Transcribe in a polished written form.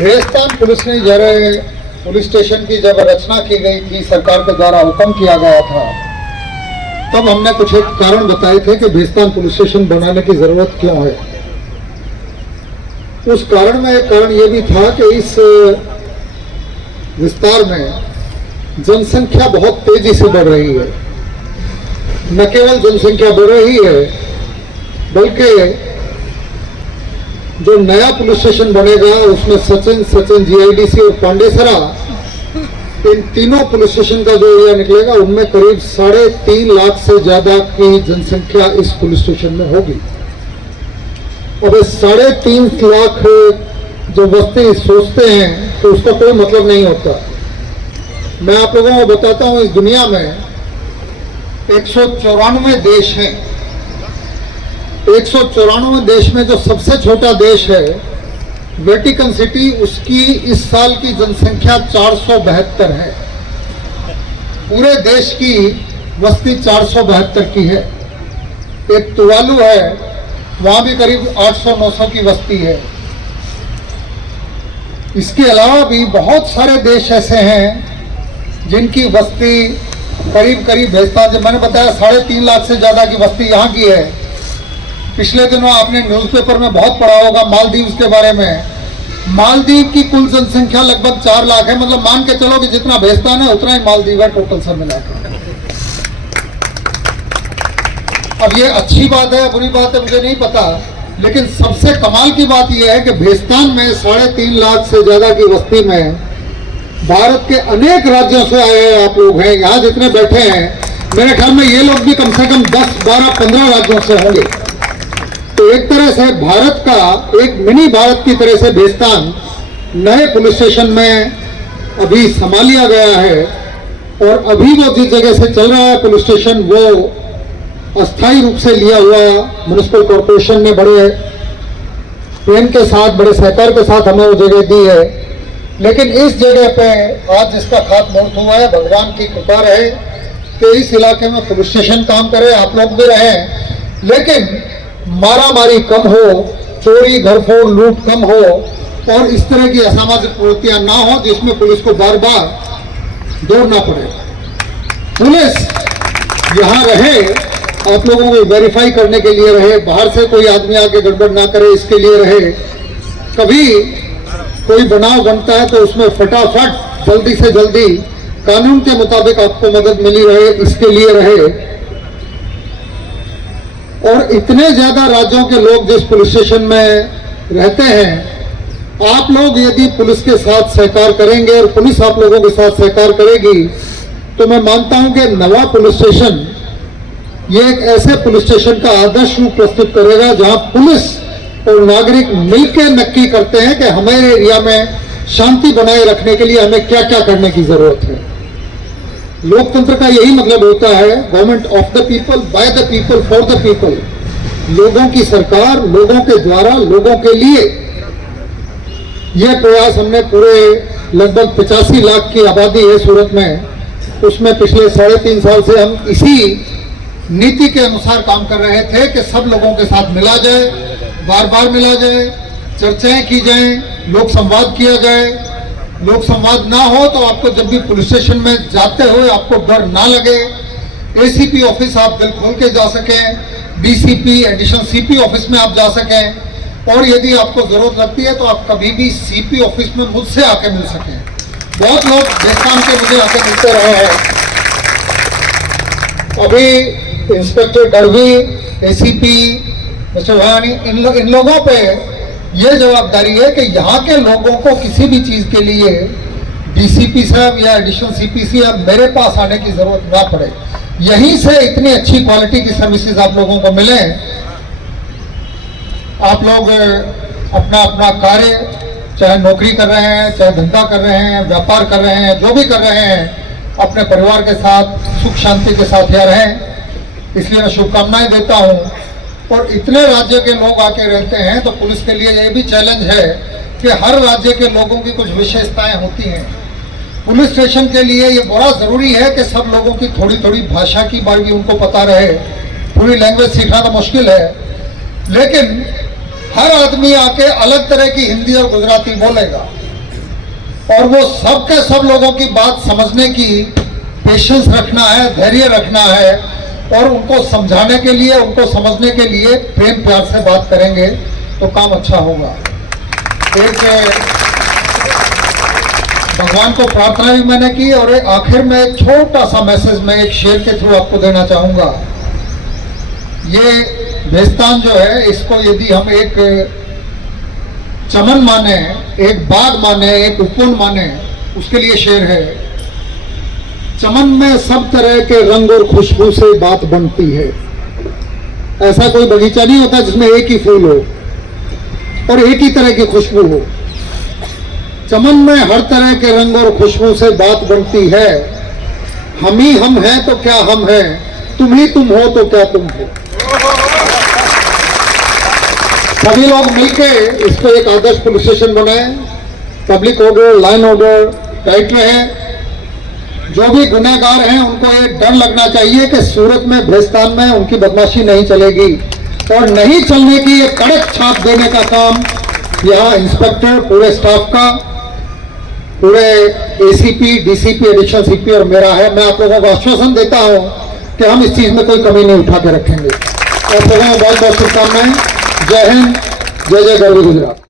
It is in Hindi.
राजस्थान पुलिस ने जरा पुलिस स्टेशन की जब रचना की गई थी, सरकार के द्वारा हुक्म किया गया था, तब हमने कुछ एक कारण बताए थे कि भेस्तान पुलिस स्टेशन बनाने की जरूरत क्यों है। उस कारण में एक कारण यह भी था कि इस विस्तार में जनसंख्या बहुत तेजी से बढ़ रही है। न केवल जनसंख्या बढ़ रही है, बल्कि जो नया पुलिस स्टेशन बनेगा उसमें सचिन जीआईडीसी और पांडेसरा, इन तीनों पुलिस स्टेशन का जो एरिया निकलेगा उनमें करीब 3.5 लाख से ज्यादा की जनसंख्या इस पुलिस स्टेशन में होगी। अब इस 3.5 लाख जो बस्ती सोचते हैं तो उसका कोई मतलब नहीं होता। मैं आप लोगों को बताता हूं, इस दुनिया में 194 देश हैं। 194 देश में जो सबसे छोटा देश है वेटिकन सिटी, उसकी इस साल की जनसंख्या 472 है। पूरे देश की बस्ती 472 की है। एक तुवालू है, वहां भी करीब 800-900 की बस्ती है। इसके अलावा भी बहुत सारे देश ऐसे हैं जिनकी बस्ती करीब भेस्तान, जब मैंने बताया 3.5 लाख से ज्यादा की बस्ती यहाँ की है। पिछले दिनों आपने न्यूज़पेपर में बहुत पढ़ा होगा मालदीव के बारे में। मालदीव की कुल जनसंख्या लगभग 4 लाख है। मतलब मान के चलो कि जितना भेस्तान है उतना ही मालदीव है टोटल सब मिलाकर। अब ये अच्छी बात है बुरी बात है मुझे नहीं पता, लेकिन सबसे कमाल की बात यह है कि भेस्तान में 3.5 लाख से ज्यादा की बस्ती में भारत के अनेक राज्यों से आए आप लोग हैं। यहाँ जितने बैठे हैं मेरे ख्याल में ये लोग भी कम से कम 10, 12, 15 राज्यों से होंगे। तो एक तरह से भारत का एक मिनी भारत की तरह से भेस्तान नए पुलिस स्टेशन में अभी संभाल लिया गया है। और अभी वो जिस जगह से चल रहा है पुलिस स्टेशन, वो अस्थायी रूप से लिया हुआ म्युनिसिपल कॉर्पोरेशन ने बड़े प्रेम के साथ, बड़े सहकार के साथ हमें वो जगह दी है। लेकिन इस जगह पे आज जिसका खातमुहूर्त हुआ है, भगवान की कृपा रहे कि इस इलाके में पुलिस स्टेशन काम करे, आप लोग भी रहें, लेकिन मारामारी कम हो, चोरी घरफोड़ लूट कम हो और इस तरह की असामाजिक प्रवृत्तियां ना हो जिसमें पुलिस को बार बार दौड़ना पड़े। पुलिस यहाँ रहे, आप लोगों को वेरीफाई करने के लिए रहे, बाहर से कोई आदमी आके गड़बड़ ना करे इसके लिए रहे। कभी कोई बनाव बनता है तो उसमें फटाफट जल्दी से जल्दी कानून के मुताबिक आपको मदद मिली रहे, इसके लिए रहे। और इतने ज्यादा राज्यों के लोग जिस पुलिस स्टेशन में रहते हैं, आप लोग यदि पुलिस के साथ सहकार करेंगे और पुलिस आप लोगों के साथ सहकार करेगी तो मैं मानता हूं कि नवा पुलिस स्टेशन ये एक ऐसे पुलिस स्टेशन का आदर्श रूप प्रस्तुत करेगा जहां पुलिस और नागरिक मिलकर नक्की करते हैं कि हमारे एरिया में शांति बनाए रखने के लिए हमें क्या क्या करने की जरूरत है। लोकतंत्र का यही मतलब होता है, government of the people, by the people, for the people. लोगों की सरकार, लोगों के द्वारा, लोगों के लिए। यह प्रयास हमने पूरे लगभग 85 लाख की आबादी है सूरत में, उसमें पिछले 3.5 साल से हम इसी नीति के अनुसार काम कर रहे थे कि सब लोगों के साथ मिला जाए, बार बार मिला जाए, चर्चाएं की जाएं, लोक संवाद किया जाए। लोक संवाद ना हो तो आपको जब भी पुलिस स्टेशन में जाते हुए आपको डर ना लगे। एसीपी ऑफिस आप दिल खोल के जा सकें, डीसीपी, एडिशनल सीपी ऑफिस में आप जा सकें, और यदि आपको जरूरत लगती है तो आप कभी भी सीपी ऑफिस में मुझसे आके मिल सकें। बहुत लोग भेस्तान के मुझे आके मिलते रहे हैं। अभी इंस्पेक्टर डरवी, एसीपी मिस्टर भयानी, इन लोगों पे ये जवाबदारी है कि यहाँ के लोगों को किसी भी चीज के लिए डीसीपी साहब या एडिशनल सीपी साहब मेरे पास आने की जरूरत ना पड़े। यहीं से इतनी अच्छी क्वालिटी की सर्विसेज आप लोगों को मिले। आप लोग अपना अपना कार्य, चाहे नौकरी कर रहे हैं, चाहे धंधा कर रहे हैं, व्यापार कर रहे हैं, जो भी कर रहे हैं, अपने परिवार के साथ सुख शांति के साथ यहाँ रहें। इसलिए मैं शुभकामनाएं देता हूँ। और इतने राज्य के लोग आके रहते हैं तो पुलिस के लिए ये भी चैलेंज है कि हर राज्य के लोगों की कुछ विशेषताएं होती हैं। पुलिस स्टेशन के लिए ये बड़ा जरूरी है कि सब लोगों की थोड़ी थोड़ी भाषा की बात भी उनको पता रहे। पूरी लैंग्वेज सीखना तो मुश्किल है, लेकिन हर आदमी आके अलग तरह की हिंदी और गुजराती बोलेगा। और वो सब के सब लोगों की बात समझने की पेशेंस रखना है, धैर्य रखना है, और उनको समझाने के लिए, उनको समझने के लिए प्रेम प्यार से बात करेंगे तो काम अच्छा होगा। एक भगवान को प्रार्थना भी मैंने की, और एक आखिर में एक छोटा सा मैसेज मैं एक शेर के थ्रू आपको देना चाहूँगा। ये भेस्तान जो है, इसको यदि हम एक चमन माने, एक बाग माने, एक उपवन माने, उसके लिए शेर है। चमन में सब तरह के रंग और खुशबू से बात बनती है। ऐसा कोई बगीचा नहीं होता जिसमें एक ही फूल हो और एक ही तरह की खुशबू हो। चमन में हर तरह के रंग और खुशबू से बात बनती है। हम ही हम हैं तो क्या हम हैं, तुम ही तुम हो तो क्या तुम हो। सभी लोग मिलकर इसको एक आदर्श पुलिस स्टेशन बनाए, public order, line order tight रहे। जो भी गुनहगार हैं उनको ये डर लगना चाहिए कि सूरत में, भेस्तान में उनकी बदमाशी नहीं चलेगी, और नहीं चलने की ये कड़क छाप देने का काम यहाँ इंस्पेक्टर, पूरे स्टाफ का, पूरे एसीपी, डीसीपी, एडिशनल सीपी और मेरा है। मैं आप लोगों को आश्वासन देता हूँ कि हम इस चीज में कोई कमी नहीं उठा के रखेंगे। आप लोगों को बहुत बहुत शुभकामनाएं। जय हिंद, जय जय गरवी गुजरात।